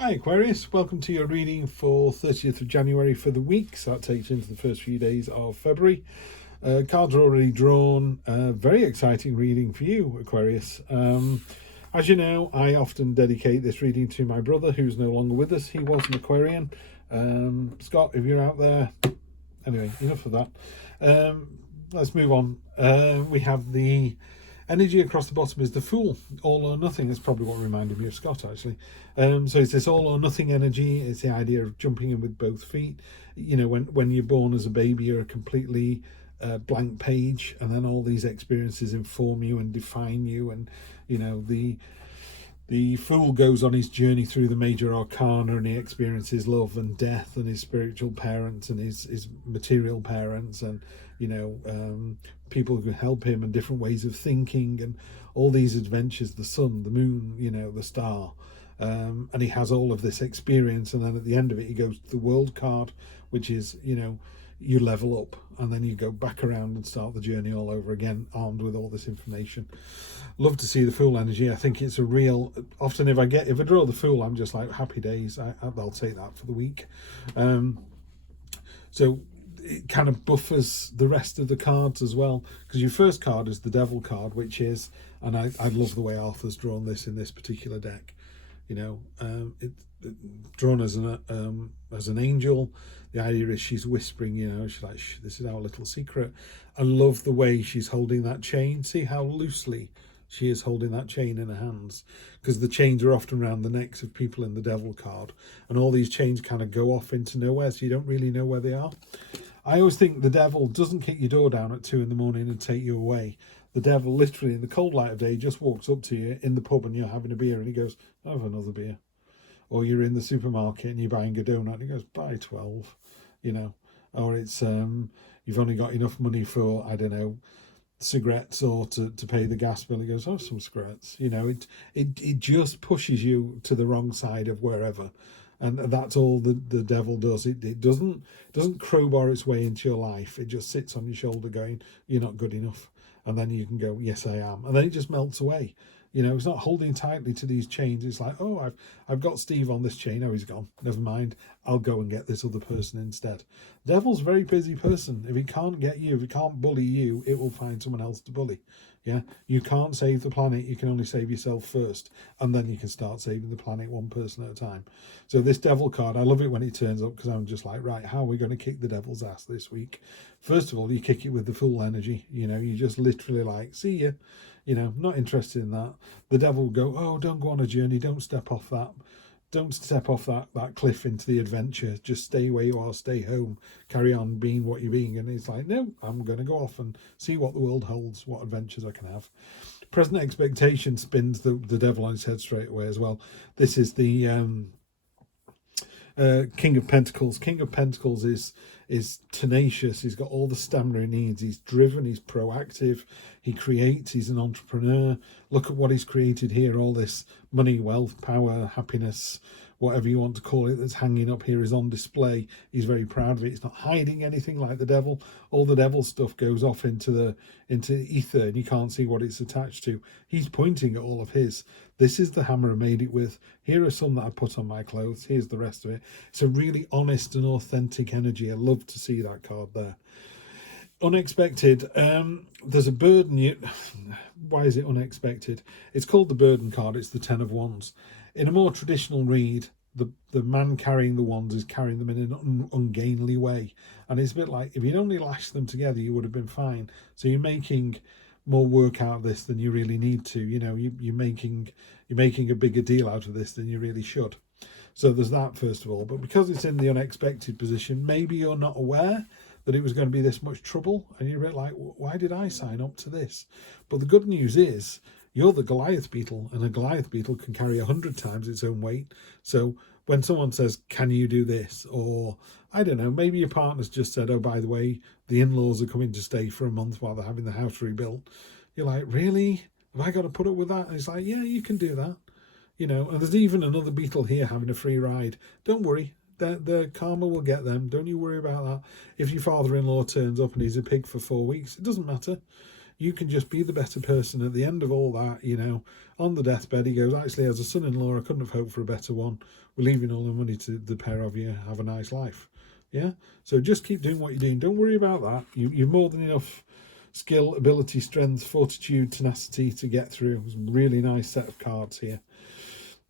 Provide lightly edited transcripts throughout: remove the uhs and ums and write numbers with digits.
Hi Aquarius, welcome to your reading for 30th of January for the week. So that takes you into the first few days of February. Cards are already drawn. Very exciting reading for you, Aquarius. As you know, I often dedicate this reading to my brother who's no longer with us. He was an Aquarian. Scott, if you're out there. Anyway, enough of that. Let's move on. We have the energy across the bottom is the Fool, all or nothing. Is probably what reminded me of Scott, actually. So it's this all or nothing energy. It's the idea of jumping in with both feet. You know, when you're born as a baby, you're a completely blank page, and then all these experiences inform you and define you. And you know, the Fool goes on his journey through the major arcana, and he experiences love and death and his spiritual parents and his material parents, and you know, people who help him and different ways of thinking and all these adventures, the sun, the moon, you know, the star. And he has all of this experience, and then at the end of it he goes to the world card, which is, you know, you level up and then you go back around and start the journey all over again, armed with all this information. Love to see the Fool energy. I think it's a real, often if I draw the Fool, I'm just like, happy days. I'll take that for the week. So it kind of buffers the rest of the cards as well, because your first card is the Devil card, which is, and I love the way Arthur's drawn this in this particular deck. You know, it drawn as an angel. The idea is she's whispering, you know, she's like, shh, this is our little secret. I love the way she's holding that chain. See how loosely she is holding that chain in her hands, because the chains are often around the necks of people in the Devil card, and all these chains kind of go off into nowhere, so you don't really know where they are. I always think the Devil doesn't kick your door down at 2 in the morning and take you away. The Devil literally in the cold light of day just walks up to you in the pub and you're having a beer and he goes, have another beer. Or you're in the supermarket and you're buying a donut and he goes, buy 12, you know. Or it's you've only got enough money for, I don't know, cigarettes or to pay the gas bill. He goes, oh, some cigarettes. You know, it just pushes you to the wrong side of wherever. And that's all the Devil does. It doesn't crowbar its way into your life. It just sits on your shoulder going, you're not good enough. And then you can go, yes, I am. And then it just melts away. You know, it's not holding tightly to these chains. It's like, oh, I've got Steve on this chain. Oh, he's gone. Never mind. I'll go and get this other person instead. Devil's a very busy person. If he can't get you, if he can't bully you, it will find someone else to bully. Yeah, you can't save the planet. You can only save yourself first, and then you can start saving the planet one person at a time. So this Devil card, I love it when it turns up, because I'm just like, right, how are we going to kick the Devil's ass this week? First of all, you kick it with the Fool energy. You know, you just literally like, see ya. You know, not interested in that. The Devil will go, oh, don't go on a journey. Don't step off that. Don't step off that cliff into the adventure. Just stay where you are. Stay home. Carry on being what you're being. And it's like, no, I'm going to go off and see what the world holds, what adventures I can have. Present expectation spins the Devil on his head straight away as well. This is the King of Pentacles. King of Pentacles is tenacious. He's got all the stamina he needs. He's driven. He's proactive. He creates. He's an entrepreneur. Look at what he's created here. All this money, wealth, power, happiness, whatever you want to call it, that's hanging up here is on display. He's very proud of it. He's not hiding anything like the Devil. All the Devil stuff goes off into ether, and you can't see what it's attached to. He's pointing at all of his. This is the hammer I made it with. Here are some that I put on my clothes. Here's the rest of it. It's a really honest and authentic energy. I love to see that card there. Unexpected. There's a burden. Why is it unexpected? It's called the burden card. It's the 10 of Wands. In a more traditional read, the man carrying the wands is carrying them in an ungainly way, and it's a bit like, if you'd only lashed them together, you would have been fine. So you're making more work out of this than you really need to. You know, you're making a bigger deal out of this than you really should. So there's that, first of all. But because it's in the unexpected position, maybe you're not aware that it was going to be this much trouble, and you're a bit like, why did I sign up to this? But the good news is, you're the Goliath beetle, and a Goliath beetle can carry 100 times its own weight. So when someone says, can you do this? Or, I don't know, maybe your partner's just said, oh, by the way, the in-laws are coming to stay for a month while they're having the house rebuilt. You're like, really? Have I got to put up with that? And it's like, yeah, you can do that. You know, and there's even another beetle here having a free ride. Don't worry. The karma will get them. Don't you worry about that. If your father-in-law turns up and he's a pig for 4 weeks, it doesn't matter. you can just be the better person at the end of all that, you know. On the deathbed, he goes, actually, as a son-in-law, I couldn't have hoped for a better one. We're leaving all the money to the pair of you. Have a nice life. Yeah, so just keep doing what you're doing. Don't worry about that. You've more than enough skill, ability, strength, fortitude, tenacity to get through. It's a really nice set of cards here.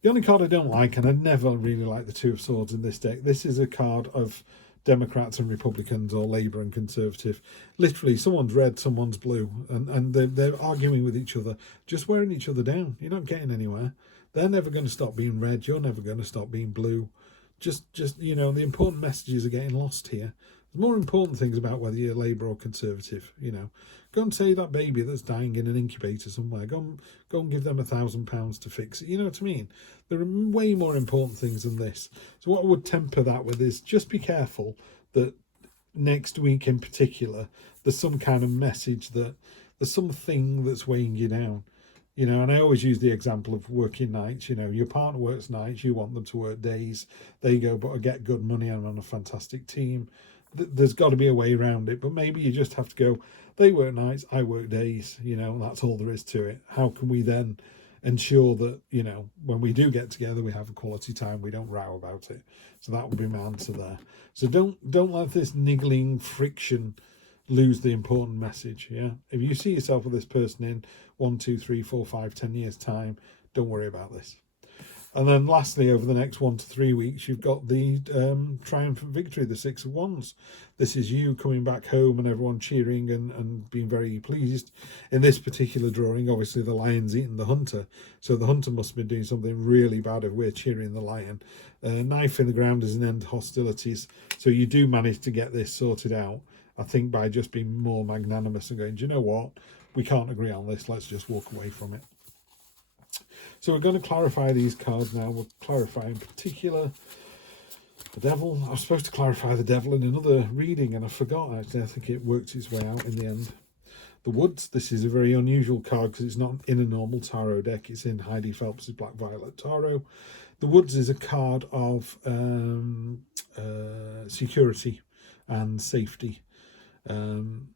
The only card I don't like, and I never really like the Two of Swords in this deck, this is a card of Democrats and Republicans, or Labour and Conservative. Literally, someone's red, someone's blue, and they're arguing with each other, just wearing each other down. You're not getting anywhere. They're never going to stop being red. You're never going to stop being blue. Just you know, the important messages are getting lost here. There's more important things about whether you're Labour or Conservative. You know, go and save that baby that's dying in an incubator somewhere. Go and give them £1,000 to fix it. You know what I mean? There are way more important things than this. So what I would temper that with is just be careful that next week in particular, there's some kind of message, that there's something that's weighing you down. You know, and I always use the example of working nights. You know, your partner works nights, you want them to work days. They go, but I get good money, I'm on a fantastic team. There's got to be a way around it, but maybe you just have to go, they work nights, I work days, you know, and that's all there is to it. How can we then ensure that, you know, when we do get together, we have a quality time, we don't row about it? So that would be my answer there. So don't let this niggling friction lose the important message. Yeah, if you see yourself with this person in 1, 2, 3, 4, 5, 10 years time, don't worry about this. And then lastly, over the next 1 to 3 weeks, you've got the triumphant victory, the Six of Wands. This is you coming back home and everyone cheering and being very pleased. In this particular drawing, obviously the lion's eaten the hunter, so the hunter must have been doing something really bad if we're cheering the lion. Knife in the ground is an end to hostilities, so you do manage to get this sorted out, I think, by just being more magnanimous and going, do you know what, we can't agree on this, let's just walk away from it. So we're going to clarify these cards now. We'll clarify in particular the Devil. I was supposed to clarify the Devil in another reading and I forgot, actually. I think it worked its way out in the end. The Woods. This is a very unusual card because it's not in a normal tarot deck. It's in Heidi Phelps' Black Violet Tarot. The Woods is a card of security and safety. And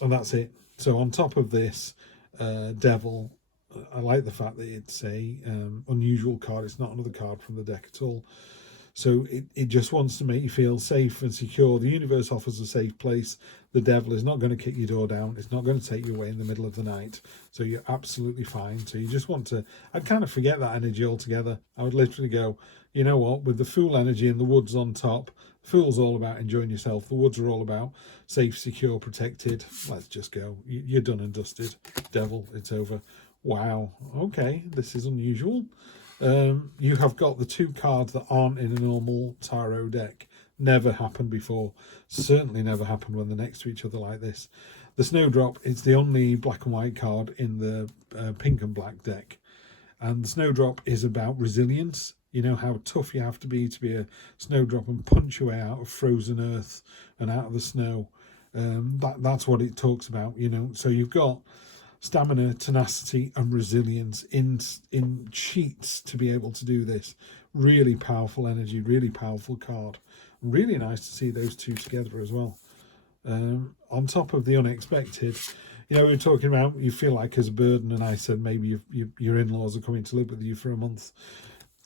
that's it. So on top of this, Devil, I like the fact that it's a unusual card. It's not another card from the deck at all. So it just wants to make you feel safe and secure. The universe offers a safe place. The Devil is not going to kick your door down. It's not going to take you away in the middle of the night. So you're absolutely fine. So you just want to, I'd kind of forget that energy altogether. I would literally go, you know what, with the Fool energy and the Woods on top, Fool's all about enjoying yourself. The Woods are all about safe, secure, protected. Let's just go. You're done and dusted. Devil, it's over. Wow, okay, this is unusual. You have got the two cards that aren't in a normal tarot deck. Never happened before. Certainly never happened when they're next to each other like this. The Snowdrop is the only black and white card in the pink and black deck. And the Snowdrop is about resilience. You know how tough you have to be a snowdrop and punch your way out of frozen earth and out of the snow. That's what it talks about, you know. So you've got stamina, tenacity and resilience in sheets to be able to do this. Really powerful energy, really powerful card. Really nice to see those two together as well. On top of the unexpected, you know, we were talking about you feel like as a burden, and I said maybe your in-laws are coming to live with you for a month.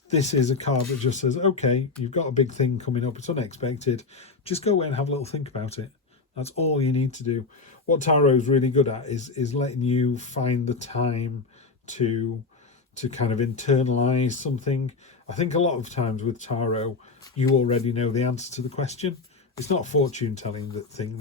This is a card that just says, okay, you've got a big thing coming up, it's unexpected, just go away and have a little think about it. That's all you need to do. What tarot is really good at is letting you find the time to kind of internalize something. I think a lot of times with tarot, you already know the answer to the question. It's not fortune telling that thing.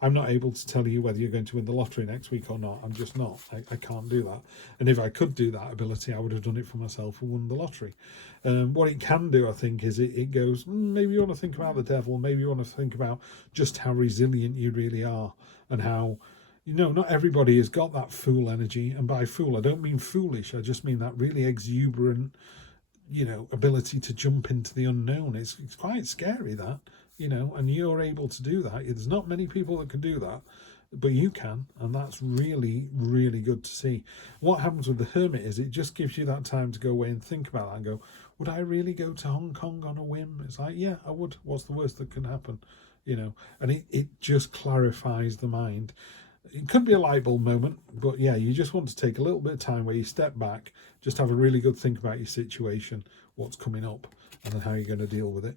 I'm not able to tell you whether you're going to win the lottery next week or not. I'm just not. I can't do that. And if I could do that ability, I would have done it for myself and won the lottery. What it can do, I think, is it goes, maybe you want to think about the Devil. Maybe you want to think about just how resilient you really are and how, you know, not everybody has got that Fool energy. And by fool, I don't mean foolish. I just mean that really exuberant, you know, ability to jump into the unknown. It's quite scary, that, you know, and you're able to do that. There's not many people that can do that, but you can, and that's really, really good to see. What happens with the Hermit is it just gives you that time to go away and think about that and go, would I really go to Hong Kong on a whim? It's like, yeah, I would. What's the worst that can happen? You know, and it just clarifies the mind. it could be a light bulb moment, but yeah, you just want to take a little bit of time where you step back, just have a really good think about your situation, what's coming up, and then how you're going to deal with it.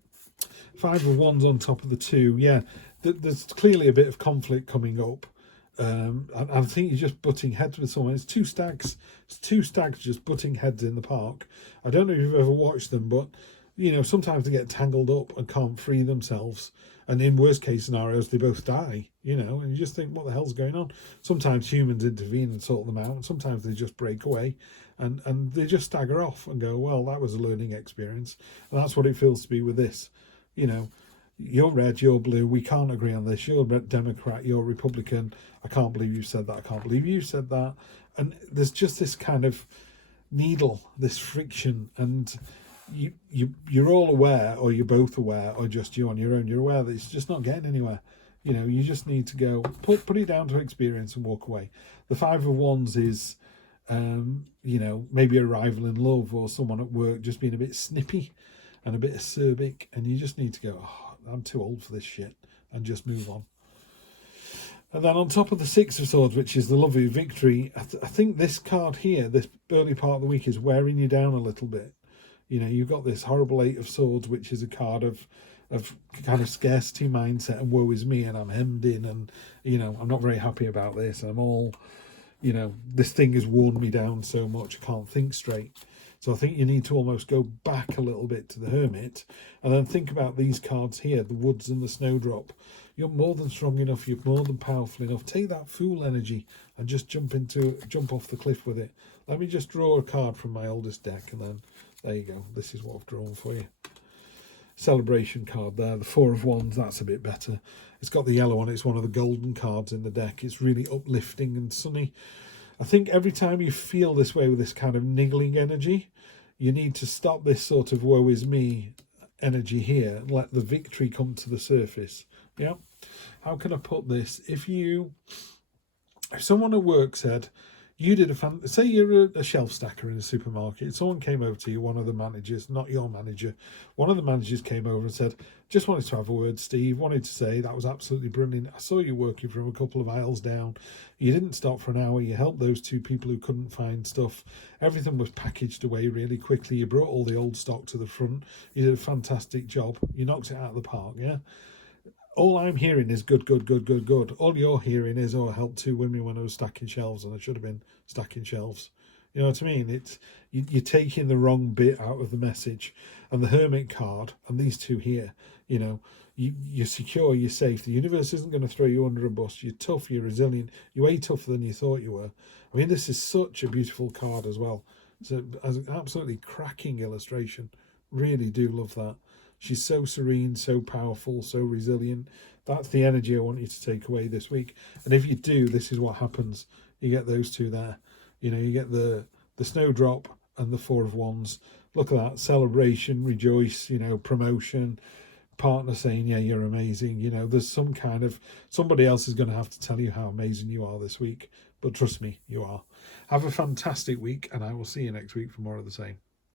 5 of Wands on top of the 2. Yeah, there's clearly a bit of conflict coming up. I think you're just butting heads with someone. It's two stags. It's two stags just butting heads in the park. I don't know if you've ever watched them, but you know, sometimes they get tangled up and can't free themselves. And in worst case scenarios, they both die, you know, and you just think, what the hell's going on? Sometimes humans intervene and sort them out, and sometimes they just break away and they just stagger off and go, well, that was a learning experience. And that's what it feels to be with this. You know, you're red, you're blue, we can't agree on this. You're Democrat, you're Republican. I can't believe you said that. I can't believe you said that. And there's just this kind of needle, this friction, and you're all aware, or you're both aware, or just you on your own, you're aware that it's just not getting anywhere. You know, you just need to go put it down to experience and walk away. The 5 of Wands is you know, maybe a rival in love or someone at work just being a bit snippy and a bit acerbic, and you just need to go, oh, I'm too old for this shit, and just move on. And then on top of the 6 of Swords, which is the love of victory, I think this card here, this early part of the week, is wearing you down a little bit. You know, you've got this horrible 8 of Swords, which is a card of kind of scarcity mindset and woe is me, and I'm hemmed in, and, you know, I'm not very happy about this. I'm all, you know, this thing has worn me down so much, I can't think straight. So I think you need to almost go back a little bit to the Hermit and then think about these cards here, the Woods and the Snowdrop. You're more than strong enough, you're more than powerful enough. Take that Fool energy and just jump off the cliff with it. Let me just draw a card from my oldest deck, and then there you go. This is what I've drawn for you. Celebration card there, the 4 of Wands, that's a bit better. It's got the yellow on it. It's one of the golden cards in the deck. It's really uplifting and sunny. I think every time you feel this way with this kind of niggling energy, you need to stop this sort of woe is me energy here and let the victory come to the surface. Yeah. How can I put this? If someone at work said, you did say you're a shelf stacker in a supermarket, someone came over to you, one of the managers, not your manager, one of the managers came over and said, just wanted to have a word, Steve, wanted to say that was absolutely brilliant. I saw you working from a couple of aisles down. You didn't stop for an hour. You helped those 2 people who couldn't find stuff. Everything was packaged away really quickly. You brought all the old stock to the front. You did a fantastic job. You knocked it out of the park, yeah? All I'm hearing is good, good, good, good, good. All you're hearing is, oh, I helped 2 women when I was stacking shelves and I should have been stacking shelves. You know what I mean? It's you're taking the wrong bit out of the message. And the Hermit card and these 2 here, you know, you're secure, you're safe. The universe isn't going to throw you under a bus. You're tough, you're resilient. You're way tougher than you thought you were. I mean, this is such a beautiful card as well. It's an absolutely cracking illustration. Really do love that. She's so serene, so powerful, so resilient. That's the energy I want you to take away this week. And if you do, this is what happens. You get those 2 there. You know, you get the Snowdrop and the 4 of Wands. Look at that. Celebration, rejoice, you know, promotion, partner saying, yeah, you're amazing. You know, there's some kind of, somebody else is going to have to tell you how amazing you are this week. But trust me, you are. Have a fantastic week, and I will see you next week for more of the same.